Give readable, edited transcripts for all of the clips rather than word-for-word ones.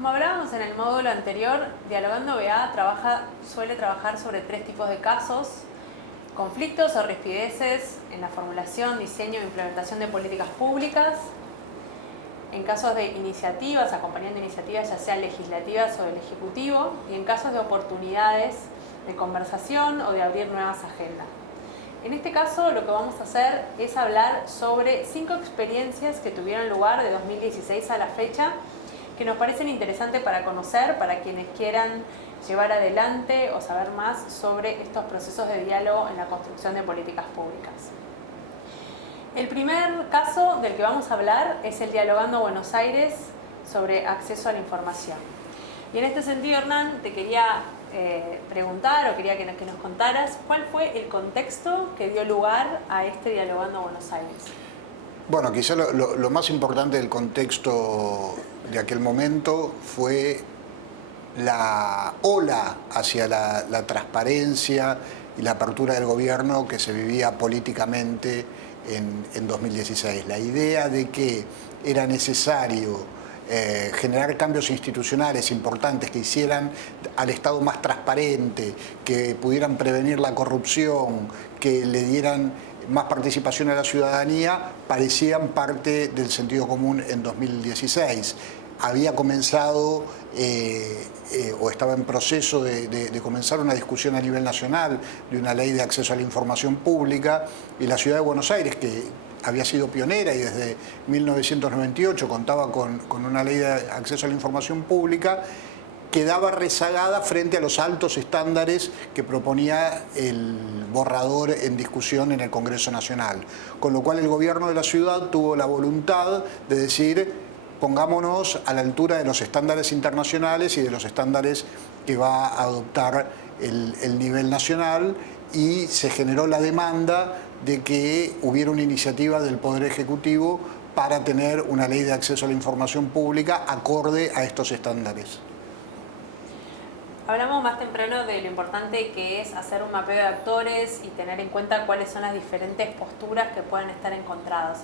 Como hablábamos en el módulo anterior, Dialogando BA suele trabajar sobre 3 tipos de casos: conflictos o rispideces en la formulación, diseño e implementación de políticas públicas, en casos de iniciativas, acompañando iniciativas ya sean legislativas o del Ejecutivo, y en casos de oportunidades de conversación o de abrir nuevas agendas. En este caso, lo que vamos a hacer es hablar sobre 5 experiencias que tuvieron lugar de 2016 a la fecha, que nos parecen interesantes para conocer, para quienes quieran llevar adelante o saber más sobre estos procesos de diálogo en la construcción de políticas públicas. El primer caso del que vamos a hablar es el Dialogando Buenos Aires sobre acceso a la información. Y en este sentido, Hernán, te quería preguntar, o quería que nos contaras cuál fue el contexto que dio lugar a este Dialogando Buenos Aires. Bueno, quizá lo más importante del contexto de aquel momento fue la ola hacia la transparencia y la apertura del gobierno que se vivía políticamente en 2016. La idea de que era necesario generar cambios institucionales importantes que hicieran al Estado más transparente, que pudieran prevenir la corrupción, que le dieran más participación a la ciudadanía, parecían parte del sentido común en 2016. Había comenzado o estaba en proceso de comenzar una discusión a nivel nacional de una ley de acceso a la información pública, y la ciudad de Buenos Aires, que había sido pionera y desde 1998 contaba con una ley de acceso a la información pública, quedaba rezagada frente a los altos estándares que proponía el borrador en discusión en el Congreso Nacional. Con lo cual el gobierno de la ciudad tuvo la voluntad de decir: pongámonos a la altura de los estándares internacionales y de los estándares que va a adoptar el nivel nacional, y se generó la demanda de que hubiera una iniciativa del Poder Ejecutivo para tener una ley de acceso a la información pública acorde a estos estándares. Hablamos más temprano de lo importante que es hacer un mapeo de actores y tener en cuenta cuáles son las diferentes posturas que pueden estar encontradas.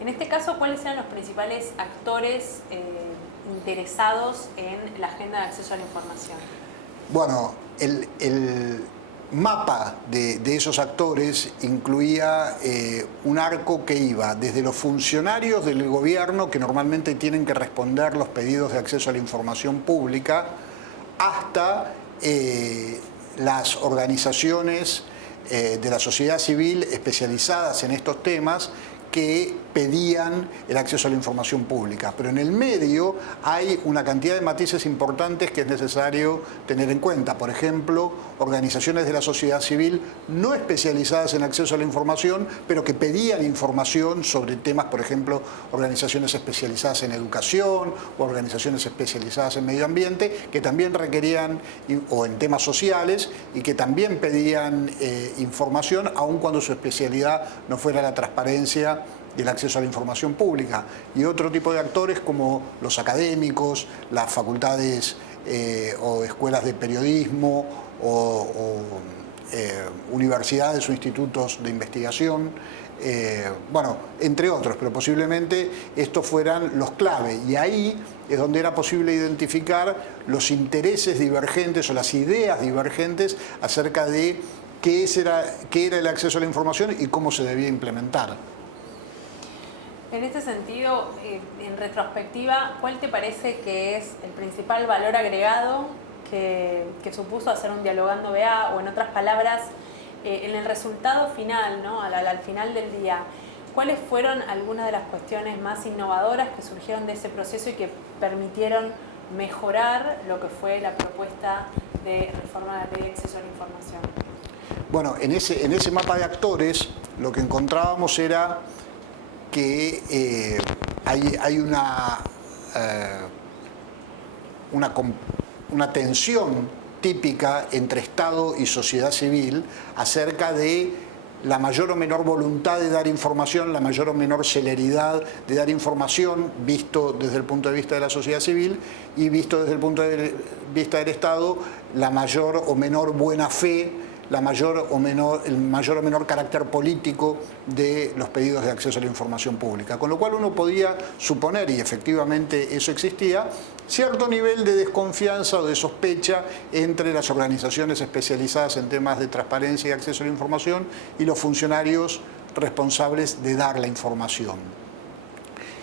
En este caso, ¿cuáles eran los principales actores interesados en la agenda de acceso a la información? Bueno, el mapa de esos actores incluía un arco que iba desde los funcionarios del gobierno, que normalmente tienen que responder los pedidos de acceso a la información pública, hasta las organizaciones de la sociedad civil especializadas en estos temas, que pedían el acceso a la información pública. Pero en el medio hay una cantidad de matices importantes que es necesario tener en cuenta. Por ejemplo, organizaciones de la sociedad civil no especializadas en acceso a la información, pero que pedían información sobre temas, por ejemplo, organizaciones especializadas en educación o organizaciones especializadas en medio ambiente, que también requerían, o en temas sociales, y que también pedían información, aun cuando su especialidad no fuera la transparencia del acceso a la información pública. Y otro tipo de actores como los académicos, las facultades o escuelas de periodismo o universidades o institutos de investigación, bueno, entre otros, pero posiblemente estos fueran los clave. Y ahí es donde era posible identificar los intereses divergentes o las ideas divergentes acerca de qué era el acceso a la información y cómo se debía implementar. En este sentido, en retrospectiva, ¿cuál te parece que es el principal valor agregado que supuso hacer un Dialogando BA? O en otras palabras, en el resultado final, ¿no? al final del día, ¿cuáles fueron algunas de las cuestiones más innovadoras que surgieron de ese proceso y que permitieron mejorar lo que fue la propuesta de reforma de la ley de acceso a la información? Bueno, en ese mapa de actores lo que encontrábamos era que hay una tensión típica entre Estado y sociedad civil acerca de la mayor o menor voluntad de dar información, la mayor o menor celeridad de dar información, visto desde el punto de vista de la sociedad civil, y visto desde el punto de vista del Estado, la mayor o menor buena fe, el mayor o menor carácter político de los pedidos de acceso a la información pública. Con lo cual uno podía suponer, y efectivamente eso existía, cierto nivel de desconfianza o de sospecha entre las organizaciones especializadas en temas de transparencia y acceso a la información y los funcionarios responsables de dar la información.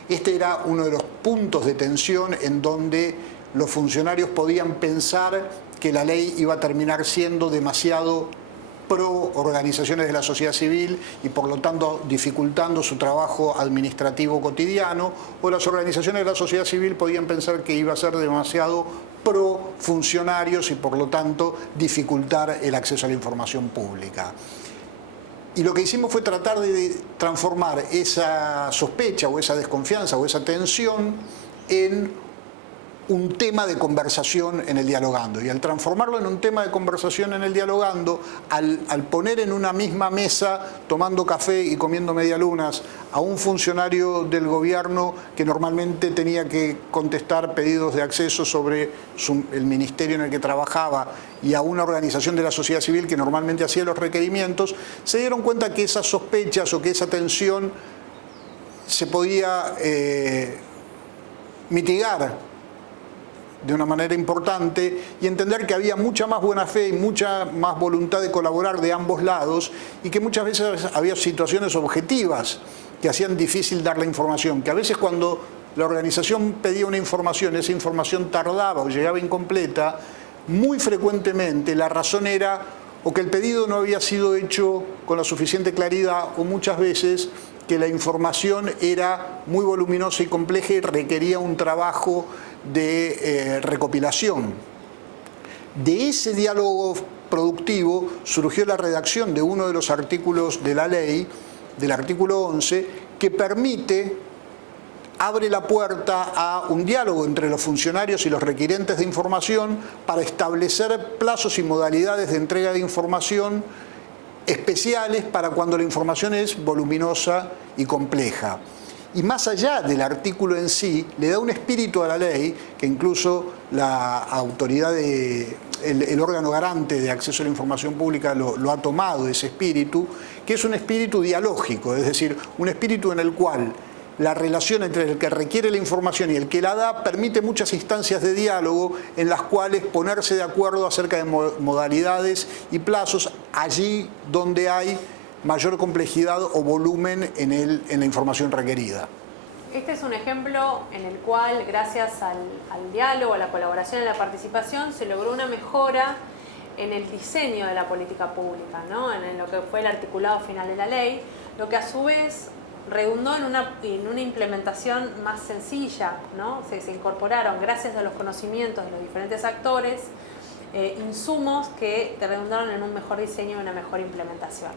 Este era uno de los puntos de tensión en donde los funcionarios podían pensar que la ley iba a terminar siendo demasiado pro organizaciones de la sociedad civil y por lo tanto dificultando su trabajo administrativo cotidiano, o las organizaciones de la sociedad civil podían pensar que iba a ser demasiado pro funcionarios y por lo tanto dificultar el acceso a la información pública. Y lo que hicimos fue tratar de transformar esa sospecha o esa desconfianza o esa tensión en un tema de conversación en el Dialogando. Y al transformarlo en un tema de conversación en el Dialogando, al poner en una misma mesa, tomando café y comiendo medialunas, a un funcionario del gobierno que normalmente tenía que contestar pedidos de acceso sobre el ministerio en el que trabajaba, y a una organización de la sociedad civil que normalmente hacía los requerimientos, se dieron cuenta que esas sospechas o que esa tensión se podía mitigar de una manera importante y entender que había mucha más buena fe y mucha más voluntad de colaborar de ambos lados, y que muchas veces había situaciones objetivas que hacían difícil dar la información, que a veces cuando la organización pedía una información, esa información tardaba o llegaba incompleta, muy frecuentemente la razón era o que el pedido no había sido hecho con la suficiente claridad, o muchas veces que la información era muy voluminosa y compleja y requería un trabajo de recopilación. De ese diálogo productivo surgió la redacción de uno de los artículos de la ley, del artículo 11, que abre la puerta a un diálogo entre los funcionarios y los requirientes de información para establecer plazos y modalidades de entrega de información especiales para cuando la información es voluminosa y compleja. Y más allá del artículo en sí, le da un espíritu a la ley, que incluso la autoridad, el órgano garante de acceso a la información pública lo ha tomado, ese espíritu, que es un espíritu dialógico, es decir, un espíritu en el cual la relación entre el que requiere la información y el que la da permite muchas instancias de diálogo en las cuales ponerse de acuerdo acerca de modalidades y plazos allí donde hay mayor complejidad o volumen en la información requerida. Este es un ejemplo en el cual, gracias al diálogo, a la colaboración y a la participación, se logró una mejora en el diseño de la política pública, ¿no? En lo que fue el articulado final de la ley, lo que a su vez redundó en una implementación más sencilla, ¿no? Se incorporaron, gracias a los conocimientos de los diferentes actores, insumos que redundaron en un mejor diseño y una mejor implementación.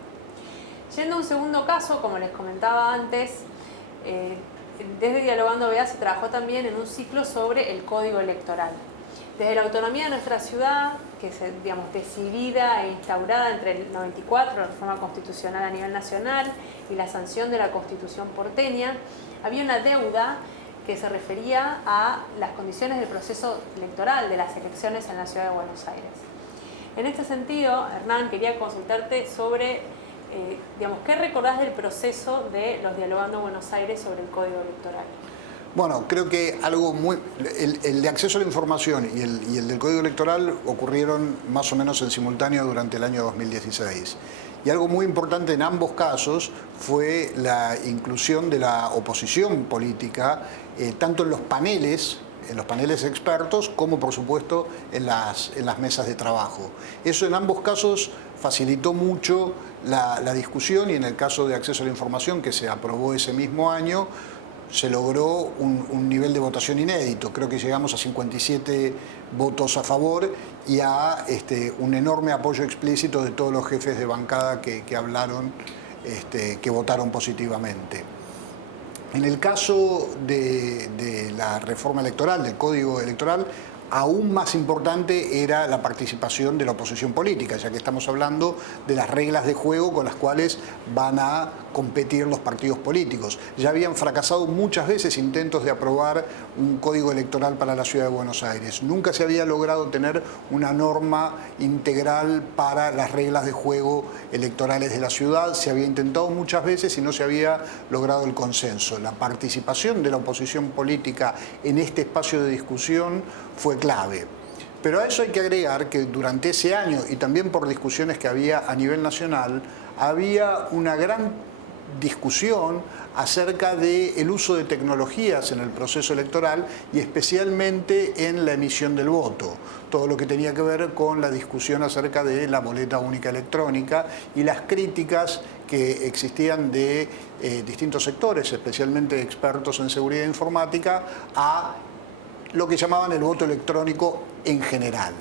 Yendo a un segundo caso, como les comentaba antes, desde Dialogando BA se trabajó también en un ciclo sobre el Código Electoral. Desde la autonomía de nuestra ciudad, que es, digamos, decidida e instaurada entre el 94, la reforma constitucional a nivel nacional, y la sanción de la Constitución porteña, había una deuda que se refería a las condiciones del proceso electoral de las elecciones en la ciudad de Buenos Aires. En este sentido, Hernán, quería consultarte sobre digamos, ¿qué recordás del proceso de los Dialogando Buenos Aires sobre el Código Electoral? Bueno, creo que algo el de acceso a la información y el del Código Electoral ocurrieron más o menos en simultáneo durante el año 2016. Y algo muy importante en ambos casos fue la inclusión de la oposición política, tanto en los paneles expertos, como por supuesto en las mesas de trabajo. Eso en ambos casos facilitó mucho la discusión, y en el caso de acceso a la información, que se aprobó ese mismo año, se logró un nivel de votación inédito. Creo que llegamos a 57 votos a favor y a un enorme apoyo explícito de todos los jefes de bancada que hablaron, que votaron positivamente. En el caso de la reforma electoral, del Código Electoral, aún más importante era la participación de la oposición política, ya que estamos hablando de las reglas de juego con las cuales van a competir los partidos políticos. Ya habían fracasado muchas veces intentos de aprobar un código electoral para la Ciudad de Buenos Aires. Nunca se había logrado tener una norma integral para las reglas de juego electorales de la ciudad. Se había intentado muchas veces y no se había logrado el consenso. La participación de la oposición política en este espacio de discusión fue clave. Pero a eso hay que agregar que durante ese año, y también por discusiones que había a nivel nacional, había una gran discusión acerca del uso de tecnologías en el proceso electoral y especialmente en la emisión del voto. Todo lo que tenía que ver con la discusión acerca de la boleta única electrónica y las críticas que existían de distintos sectores, especialmente expertos en seguridad informática, a lo que llamaban el voto electrónico en general.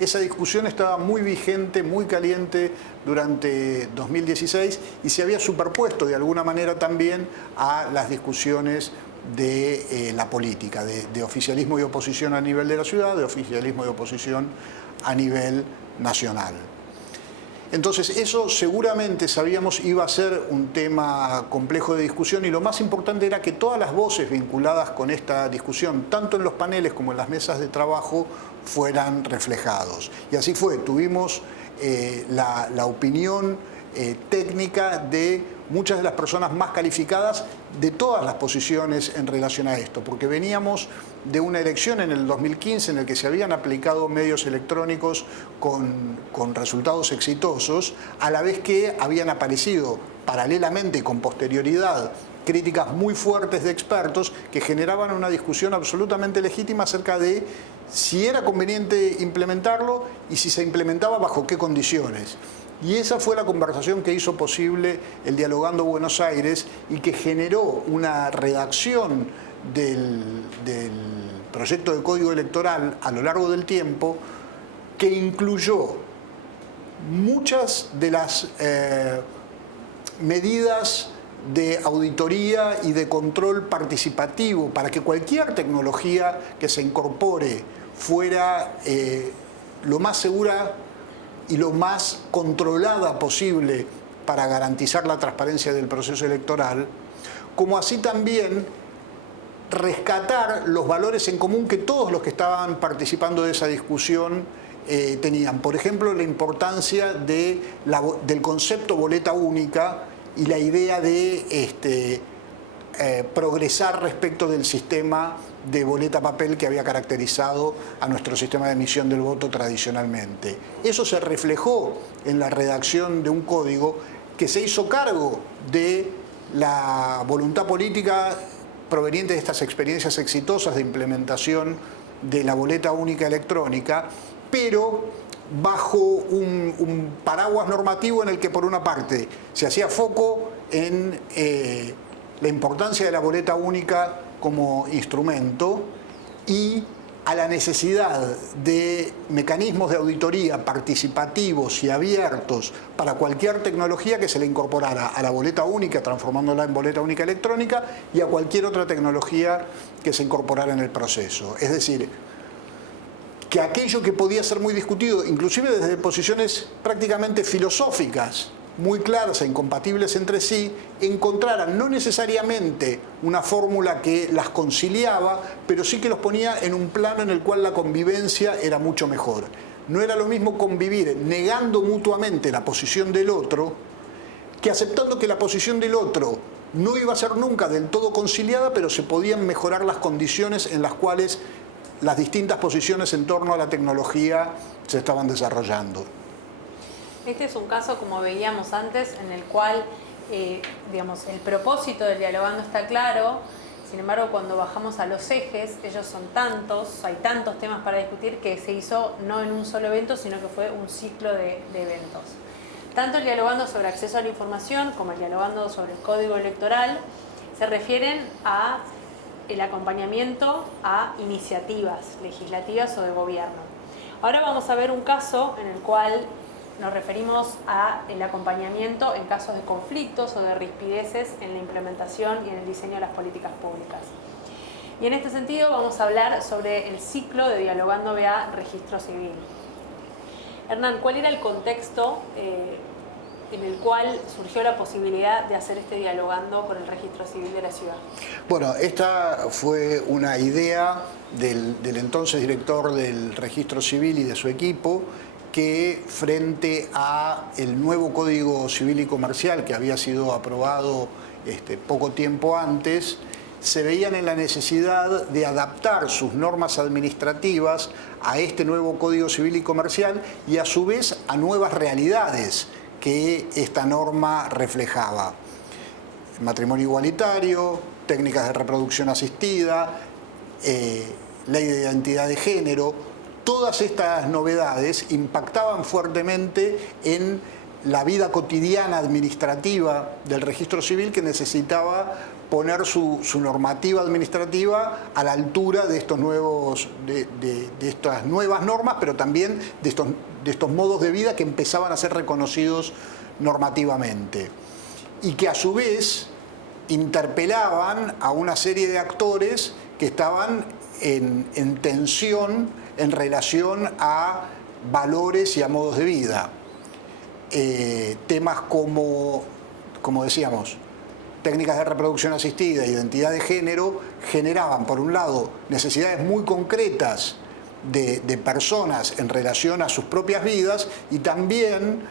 Esa discusión estaba muy vigente, muy caliente durante 2016 y se había superpuesto de alguna manera también a las discusiones de la política, de oficialismo y oposición a nivel de la ciudad, de oficialismo y oposición a nivel nacional. Entonces eso seguramente sabíamos iba a ser un tema complejo de discusión y lo más importante era que todas las voces vinculadas con esta discusión, tanto en los paneles como en las mesas de trabajo, fueran reflejados. Y así fue, tuvimos la opinión técnica de muchas de las personas más calificadas de todas las posiciones en relación a esto, porque veníamos de una elección en el 2015 en el que se habían aplicado medios electrónicos con resultados exitosos, a la vez que habían aparecido paralelamente y con posterioridad críticas muy fuertes de expertos que generaban una discusión absolutamente legítima acerca de si era conveniente implementarlo y si se implementaba bajo qué condiciones. Y esa fue la conversación que hizo posible el Dialogando Buenos Aires y que generó una redacción del proyecto de código electoral a lo largo del tiempo que incluyó muchas de las medidas de auditoría y de control participativo para que cualquier tecnología que se incorpore fuera lo más segura y lo más controlada posible para garantizar la transparencia del proceso electoral, como así también rescatar los valores en común que todos los que estaban participando de esa discusión tenían. Por ejemplo, la importancia del concepto boleta única y la idea de progresar respecto del sistema de boleta papel que había caracterizado a nuestro sistema de emisión del voto tradicionalmente. Eso se reflejó en la redacción de un código que se hizo cargo de la voluntad política proveniente de estas experiencias exitosas de implementación de la boleta única electrónica, pero bajo un paraguas normativo en el que por una parte se hacía foco en la importancia de la boleta única como instrumento y a la necesidad de mecanismos de auditoría participativos y abiertos para cualquier tecnología que se le incorporara a la boleta única, transformándola en boleta única electrónica, y a cualquier otra tecnología que se incorporara en el proceso. Es decir, que aquello que podía ser muy discutido, inclusive desde posiciones prácticamente filosóficas, muy claras e incompatibles entre sí, encontraran no necesariamente una fórmula que las conciliaba, pero sí que los ponía en un plano en el cual la convivencia era mucho mejor. No era lo mismo convivir negando mutuamente la posición del otro que aceptando que la posición del otro no iba a ser nunca del todo conciliada, pero se podían mejorar las condiciones en las cuales las distintas posiciones en torno a la tecnología se estaban desarrollando. Este es un caso, como veíamos antes, en el cual digamos, el propósito del Dialogando está claro. Sin embargo, cuando bajamos a los ejes, ellos son tantos, hay tantos temas para discutir que se hizo no en un solo evento, sino que fue un ciclo de eventos. Tanto el Dialogando sobre acceso a la información como el Dialogando sobre el código electoral se refieren a el acompañamiento a iniciativas legislativas o de gobierno. Ahora vamos a ver un caso en el cual nos referimos al acompañamiento en casos de conflictos o de rispideces en la implementación y en el diseño de las políticas públicas. Y en este sentido vamos a hablar sobre el ciclo de Dialogando BA Registro Civil. Hernán, ¿cuál era el contexto en el cual surgió la posibilidad de hacer este Dialogando con el Registro Civil de la ciudad? Bueno, esta fue una idea del entonces director del Registro Civil y de su equipo, que frente a el nuevo Código Civil y Comercial que había sido aprobado poco tiempo antes, se veían en la necesidad de adaptar sus normas administrativas a este nuevo Código Civil y Comercial y a su vez a nuevas realidades que esta norma reflejaba. Matrimonio igualitario, técnicas de reproducción asistida, ley de identidad de género. Todas estas novedades impactaban fuertemente en la vida cotidiana administrativa del Registro Civil, que necesitaba poner su normativa administrativa a la altura de estos de estas nuevas normas, pero también de estos modos de vida que empezaban a ser reconocidos normativamente y que a su vez interpelaban a una serie de actores que estaban en tensión en relación a valores y a modos de vida. Temas como decíamos, técnicas de reproducción asistida, identidad de género, generaban, por un lado, necesidades muy concretas de personas en relación a sus propias vidas y también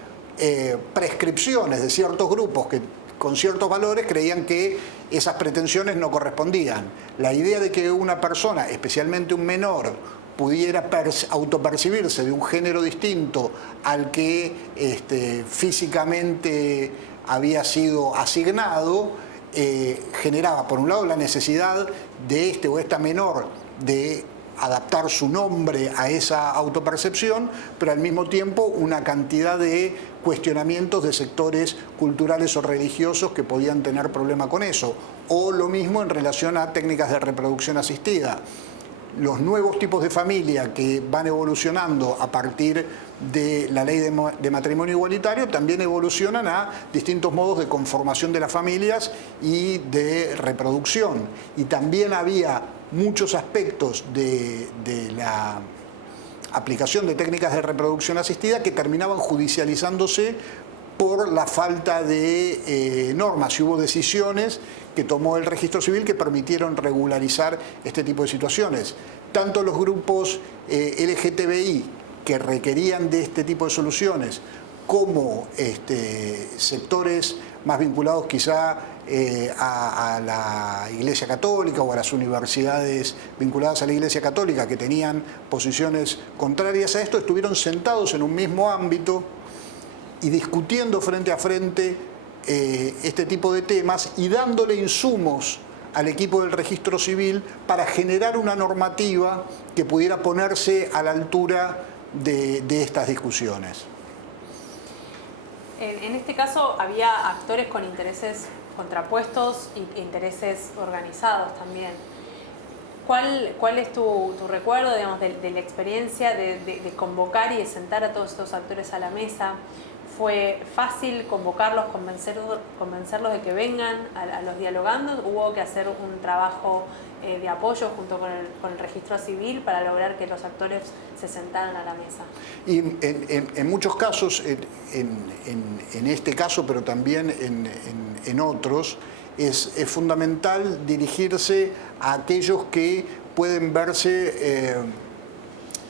prescripciones de ciertos grupos que con ciertos valores creían que esas pretensiones no correspondían. La idea de que una persona, especialmente un menor, pudiera autopercibirse de un género distinto al que físicamente había sido asignado, generaba, por un lado, la necesidad de este o esta menor de adaptar su nombre a esa autopercepción, pero al mismo tiempo una cantidad de cuestionamientos de sectores culturales o religiosos que podían tener problema con eso. O lo mismo en relación a técnicas de reproducción asistida. Los nuevos tipos de familia que van evolucionando a partir de la ley de matrimonio igualitario también evolucionan a distintos modos de conformación de las familias y de reproducción. Y también había muchos aspectos de la aplicación de técnicas de reproducción asistida que terminaban judicializándose por la falta de normas, y hubo decisiones que tomó el Registro Civil que permitieron regularizar este tipo de situaciones. Tanto los grupos LGTBI que requerían de este tipo de soluciones, como sectores más vinculados quizá a la Iglesia Católica o a las universidades vinculadas a la Iglesia Católica que tenían posiciones contrarias a esto, estuvieron sentados en un mismo ámbito y discutiendo frente a frente este tipo de temas y dándole insumos al equipo del Registro Civil para generar una normativa que pudiera ponerse a la altura de estas discusiones. En este caso había actores con intereses contrapuestos e intereses organizados también. ¿Cuál es tu recuerdo, digamos, de la experiencia de convocar y de sentar a todos estos actores a la mesa? ¿Fue fácil convocarlos, convencerlos de que vengan a los dialogandos? ¿Hubo que hacer un trabajo de apoyo junto con el Registro Civil para lograr que los actores se sentaran a la mesa? Y en muchos casos, en este caso, pero también en otros, es fundamental dirigirse a aquellos que pueden verse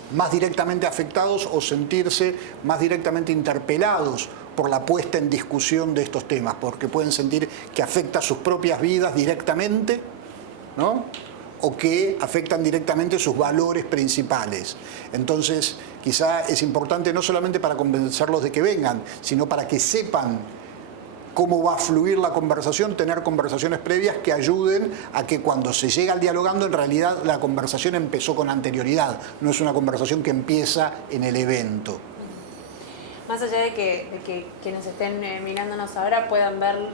más directamente afectados o sentirse más directamente interpelados por la puesta en discusión de estos temas, porque pueden sentir que afecta sus propias vidas directamente, ¿no? O que afectan directamente sus valores principales. Entonces, quizá es importante no solamente para convencerlos de que vengan, sino para que sepan cómo va a fluir la conversación, tener conversaciones previas que ayuden a que cuando se llega al dialogando, en realidad la conversación empezó con anterioridad, no es una conversación que empieza en el evento. Más allá de que quienes estén mirándonos ahora puedan ver,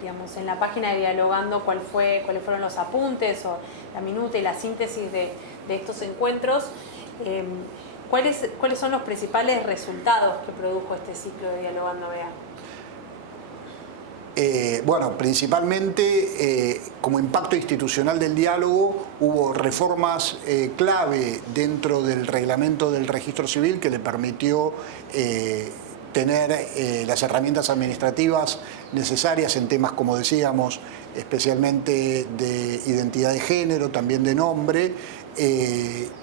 digamos, en la página de Dialogando cuáles fueron los apuntes o la minuta y la síntesis de estos encuentros, ¿cuáles son los principales resultados que produjo este ciclo de Dialogando BA? Bueno, principalmente como impacto institucional del diálogo hubo reformas clave dentro del reglamento del registro civil que le permitió tener las herramientas administrativas necesarias en temas, como decíamos, especialmente de identidad de género, también de nombre,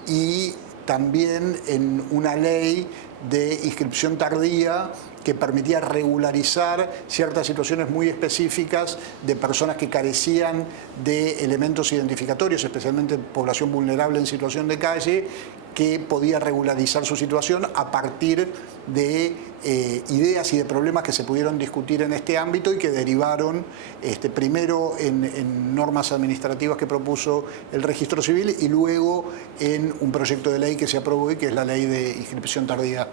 y también en una ley de inscripción tardía que permitía regularizar ciertas situaciones muy específicas de personas que carecían de elementos identificatorios, especialmente población vulnerable en situación de calle, que podía regularizar su situación a partir de ideas y de problemas que se pudieron discutir en este ámbito y que derivaron primero en normas administrativas que propuso el registro civil y luego en un proyecto de ley que se aprobó y que es la ley de inscripción tardía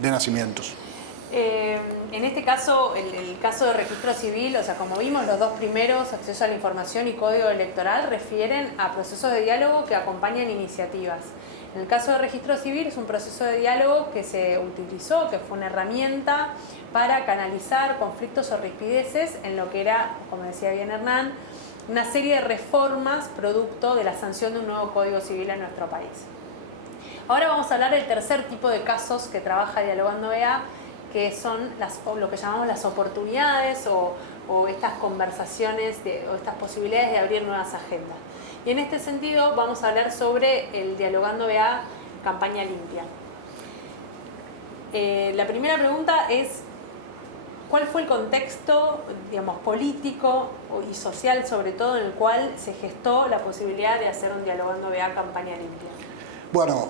de nacimientos. En este caso, el caso de registro civil, o sea, como vimos, los dos primeros, acceso a la información y código electoral, refieren a procesos de diálogo que acompañan iniciativas. En el caso de registro civil es un proceso de diálogo que se utilizó, que fue una herramienta para canalizar conflictos o rispideces en lo que era, como decía bien Hernán, una serie de reformas producto de la sanción de un nuevo código civil en nuestro país. Ahora vamos a hablar del tercer tipo de casos que trabaja Dialogando BA, que son lo que llamamos las oportunidades o estas conversaciones o estas posibilidades de abrir nuevas agendas. Y en este sentido vamos a hablar sobre el Dialogando BA Campaña Limpia. La primera pregunta es, ¿cuál fue el contexto, digamos, político y social, sobre todo, en el cual se gestó la posibilidad de hacer un Dialogando BA Campaña Limpia? Bueno,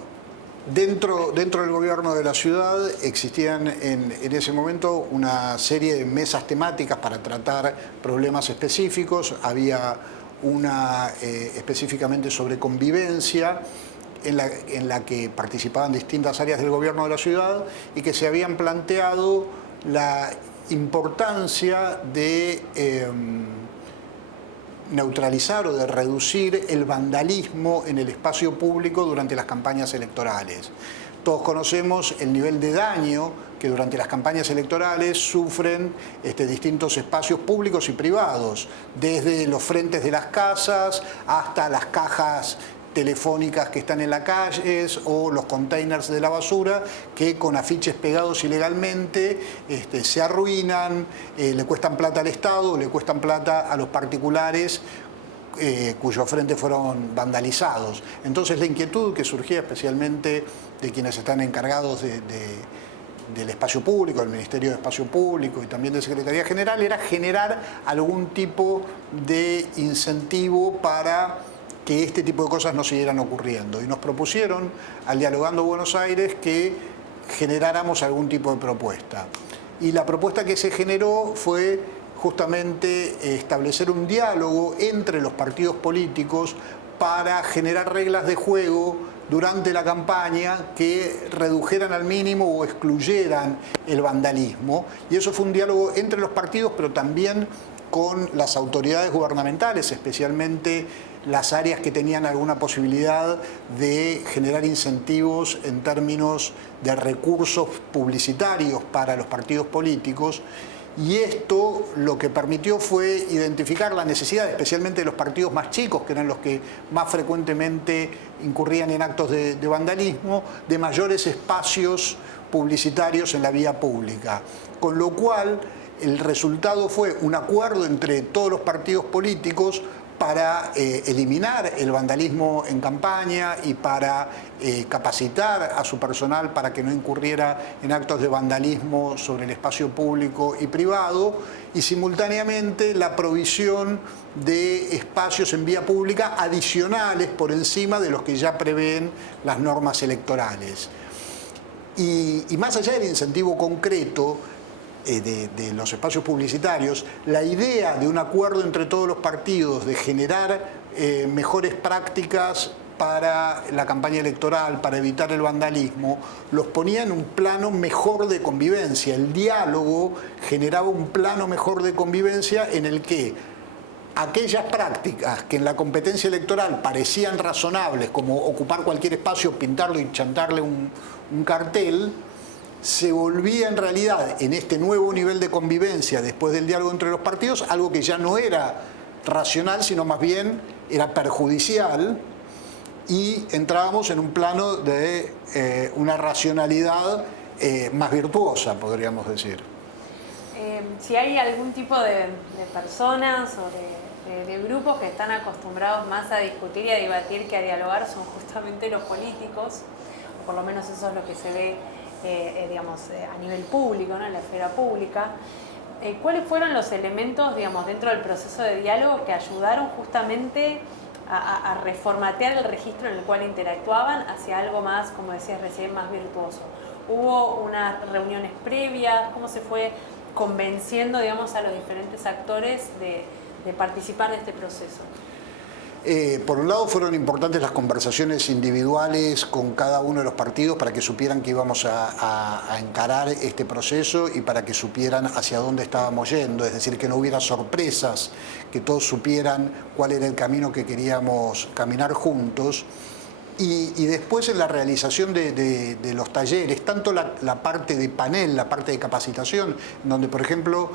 Dentro del gobierno de la ciudad existían en ese momento una serie de mesas temáticas para tratar problemas específicos. Había una específicamente sobre convivencia en la que participaban distintas áreas del gobierno de la ciudad y que se habían planteado la importancia de neutralizar o de reducir el vandalismo en el espacio público durante las campañas electorales. Todos conocemos el nivel de daño que durante las campañas electorales sufren distintos espacios públicos y privados, desde los frentes de las casas hasta las cajas telefónicas que están en las calles o los containers de la basura que con afiches pegados ilegalmente se arruinan, le cuestan plata al Estado, le cuestan plata a los particulares cuyos frentes fueron vandalizados. Entonces la inquietud que surgía especialmente de quienes están encargados del espacio público, del Ministerio de Espacio Público y también de Secretaría General, era generar algún tipo de incentivo para que este tipo de cosas no siguieran ocurriendo. Y nos propusieron al Dialogando Buenos Aires que generáramos algún tipo de propuesta. Y la propuesta que se generó fue justamente establecer un diálogo entre los partidos políticos para generar reglas de juego durante la campaña que redujeran al mínimo o excluyeran el vandalismo. Y eso fue un diálogo entre los partidos, pero también con las autoridades gubernamentales, especialmente las áreas que tenían alguna posibilidad de generar incentivos en términos de recursos publicitarios para los partidos políticos. Y esto lo que permitió fue identificar la necesidad, especialmente de los partidos más chicos, que eran los que más frecuentemente incurrían en actos de vandalismo, de mayores espacios publicitarios en la vía pública. Con lo cual, el resultado fue un acuerdo entre todos los partidos políticos para eliminar el vandalismo en campaña y para capacitar a su personal para que no incurriera en actos de vandalismo sobre el espacio público y privado, y simultáneamente la provisión de espacios en vía pública adicionales por encima de los que ya prevén las normas electorales. Y más allá del incentivo concreto de los espacios publicitarios, la idea de un acuerdo entre todos los partidos de generar mejores prácticas para la campaña electoral, para evitar el vandalismo, los ponía en un plano mejor de convivencia. El diálogo generaba un plano mejor de convivencia en el que aquellas prácticas que en la competencia electoral parecían razonables, como ocupar cualquier espacio, pintarlo y chantarle un cartel, se volvía en realidad en este nuevo nivel de convivencia después del diálogo entre los partidos algo que ya no era racional, sino más bien era perjudicial, y entrábamos en un plano de una racionalidad más virtuosa, podríamos decir. Si hay algún tipo de personas o de grupos que están acostumbrados más a discutir y a debatir que a dialogar, son justamente los políticos, o por lo menos eso es lo que se ve digamos, a nivel público, ¿no? En la esfera pública. ¿Cuáles fueron los elementos, digamos, dentro del proceso de diálogo que ayudaron justamente a reformatear el registro en el cual interactuaban hacia algo más, como decías recién, más virtuoso? ¿Hubo unas reuniones previas? ¿Cómo se fue convenciendo, digamos, a los diferentes actores de participar de este proceso? Por un lado fueron importantes las conversaciones individuales con cada uno de los partidos para que supieran que íbamos a encarar este proceso y para que supieran hacia dónde estábamos yendo, es decir, que no hubiera sorpresas, que todos supieran cuál era el camino que queríamos caminar juntos. Y después en la realización de los talleres, tanto la parte de panel, la parte de capacitación, donde por ejemplo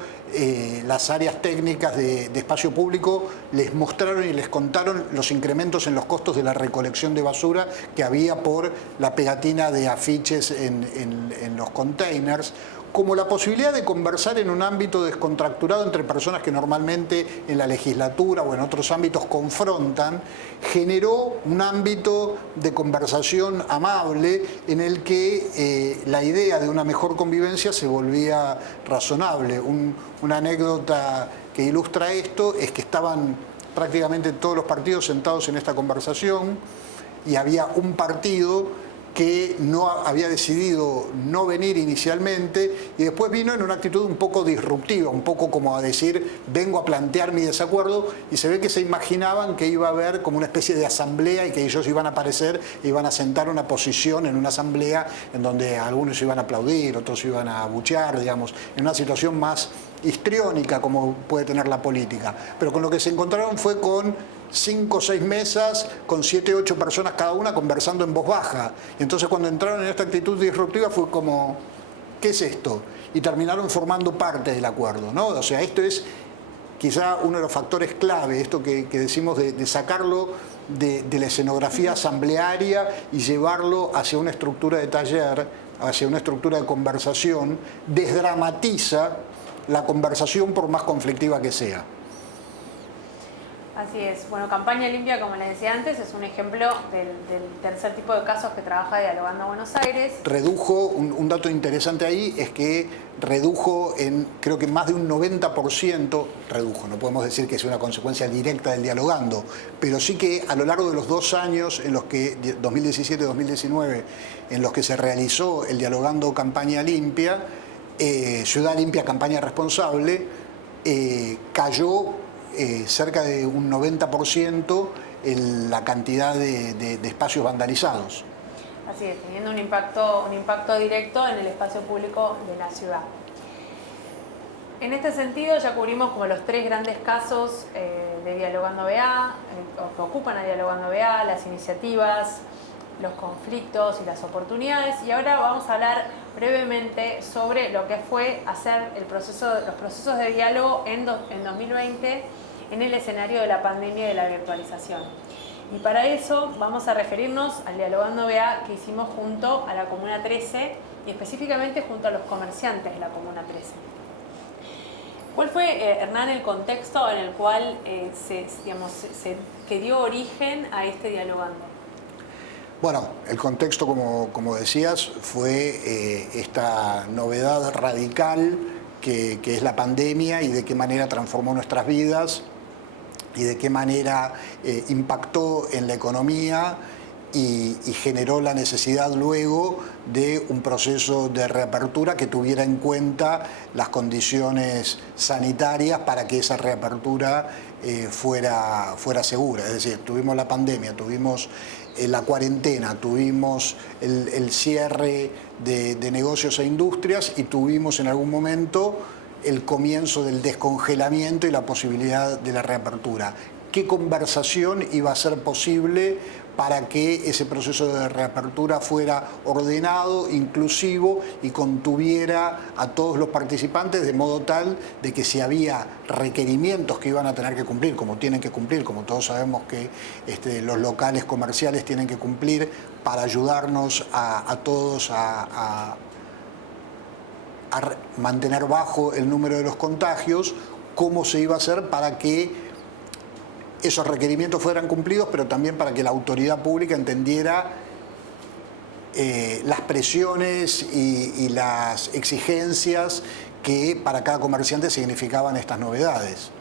las áreas técnicas de espacio público les mostraron y les contaron los incrementos en los costos de la recolección de basura que había por la pegatina de afiches en los containers, como la posibilidad de conversar en un ámbito descontracturado entre personas que normalmente en la legislatura o en otros ámbitos confrontan, generó un ámbito de conversación amable en el que la idea de una mejor convivencia se volvía razonable. Una anécdota que ilustra esto es que estaban prácticamente todos los partidos sentados en esta conversación y había un partido que no había decidido no venir inicialmente y después vino en una actitud un poco disruptiva, un poco como a decir, vengo a plantear mi desacuerdo, y se ve que se imaginaban que iba a haber como una especie de asamblea y que ellos iban a aparecer e iban a sentar una posición en una asamblea en donde algunos iban a aplaudir, otros iban a abuchear, digamos, en una situación más histriónica como puede tener la política. Pero con lo que se encontraron fue con 5 o 6 mesas con 7 o 8 personas cada una conversando en voz baja. Y entonces cuando entraron en esta actitud disruptiva fue como, ¿qué es esto? Y terminaron formando parte del acuerdo, ¿no? O sea, esto es quizá uno de los factores clave, esto que decimos de sacarlo de la escenografía asamblearia y llevarlo hacia una estructura de taller, hacia una estructura de conversación, desdramatiza la conversación por más conflictiva que sea. Así es. Bueno, Campaña Limpia, como les decía antes, es un ejemplo del tercer tipo de casos que trabaja Dialogando Buenos Aires. Redujo, un dato interesante ahí es que redujo en, creo que más de un 90%, redujo, no podemos decir que sea una consecuencia directa del Dialogando, pero sí que a lo largo de los 2 años, en los que 2017-2019, en los que se realizó el Dialogando Campaña Limpia, Ciudad Limpia Campaña Responsable, cayó cerca de un 90% en la cantidad de espacios vandalizados. Así es, teniendo un impacto directo en el espacio público de la ciudad. En este sentido ya cubrimos como los 3 grandes casos de Dialogando BA, que ocupan a Dialogando BA, las iniciativas, los conflictos y las oportunidades, y ahora vamos a hablar brevemente sobre lo que fue hacer los procesos de diálogo en 2020 en el escenario de la pandemia y de la virtualización. Y para eso vamos a referirnos al Dialogando BA que hicimos junto a la Comuna 13 y específicamente junto a los comerciantes de la Comuna 13. ¿Cuál fue, Hernán, el contexto en el cual que dio origen a este Dialogando? Bueno, el contexto, como decías, fue esta novedad radical que es la pandemia y de qué manera transformó nuestras vidas y de qué manera impactó en la economía y generó la necesidad luego de un proceso de reapertura que tuviera en cuenta las condiciones sanitarias para que esa reapertura fuera segura. Es decir, tuvimos la pandemia, tuvimos la cuarentena, tuvimos el cierre de negocios e industrias y tuvimos en algún momento el comienzo del descongelamiento y la posibilidad de la reapertura. ¿Qué conversación iba a ser posible para que ese proceso de reapertura fuera ordenado, inclusivo y contuviera a todos los participantes, de modo tal de que si había requerimientos que iban a tener que cumplir, como tienen que cumplir, como todos sabemos que los locales comerciales tienen que cumplir para ayudarnos a todos a mantener bajo el número de los contagios, cómo se iba a hacer para que esos requerimientos fueran cumplidos, pero también para que la autoridad pública entendiera las presiones y las exigencias que para cada comerciante significaban estas novedades.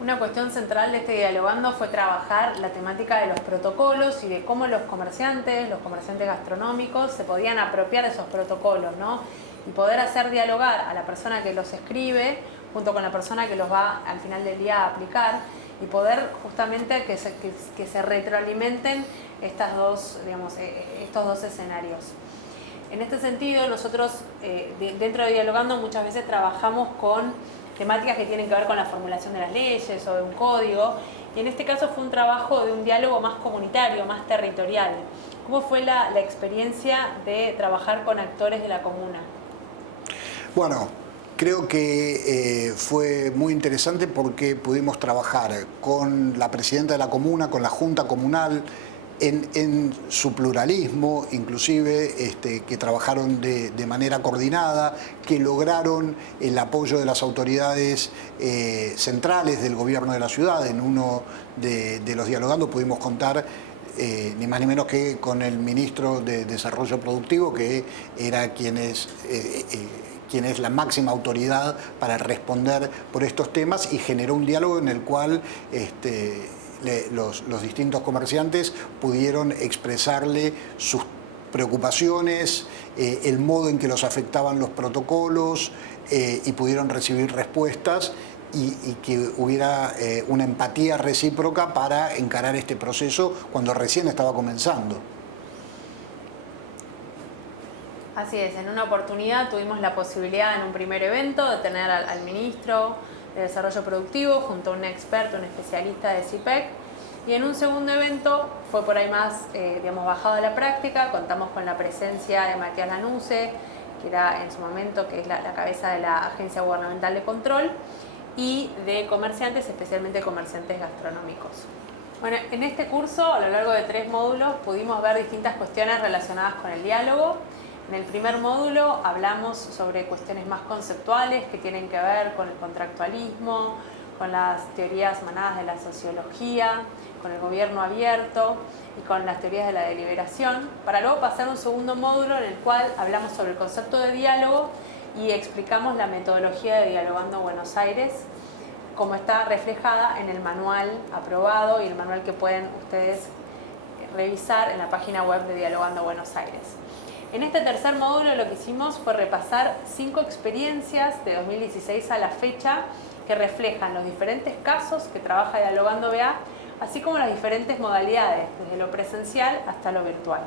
Una cuestión central de este Dialogando fue trabajar la temática de los protocolos y de cómo los comerciantes gastronómicos, se podían apropiar de esos protocolos, ¿no? Y poder hacer dialogar a la persona que los escribe junto con la persona que los va al final del día a aplicar, y poder justamente que se retroalimenten estos dos escenarios. En este sentido, nosotros dentro de Dialogando muchas veces trabajamos con temáticas que tienen que ver con la formulación de las leyes o de un código, y en este caso fue un trabajo de un diálogo más comunitario, más territorial. ¿Cómo fue la experiencia de trabajar con actores de la comuna? Bueno, creo que fue muy interesante porque pudimos trabajar con la presidenta de la comuna, con la junta comunal, en su pluralismo, inclusive que trabajaron de manera coordinada, que lograron el apoyo de las autoridades centrales del gobierno de la ciudad. En uno de los Dialogando pudimos contar ni más ni menos que con el ministro de Desarrollo Productivo, que era quien es la máxima autoridad para responder por estos temas, y generó un diálogo en el cual los distintos comerciantes pudieron expresarle sus preocupaciones, el modo en que los afectaban los protocolos, y pudieron recibir respuestas y que hubiera una empatía recíproca para encarar este proceso cuando recién estaba comenzando. Así es, en una oportunidad tuvimos la posibilidad en un primer evento de tener al ministro de Desarrollo Productivo junto a un experto, un especialista de CIPEC, y en un segundo evento fue por ahí más, bajado de la práctica. Contamos con la presencia de Matías Lanusse, que era en su momento la cabeza de la Agencia Gubernamental de Control, y de comerciantes, especialmente comerciantes gastronómicos. Bueno, en este curso, a lo largo de 3 módulos, pudimos ver distintas cuestiones relacionadas con el diálogo. En el primer módulo hablamos sobre cuestiones más conceptuales que tienen que ver con el contractualismo, con las teorías emanadas de la sociología, con el gobierno abierto y con las teorías de la deliberación, para luego pasar a un segundo módulo en el cual hablamos sobre el concepto de diálogo y explicamos la metodología de Dialogando Buenos Aires, como está reflejada en el manual aprobado y el manual que pueden ustedes revisar en la página web de Dialogando Buenos Aires. En este tercer módulo lo que hicimos fue repasar 5 experiencias de 2016 a la fecha que reflejan los diferentes casos que trabaja Dialogando BA, así como las diferentes modalidades, desde lo presencial hasta lo virtual.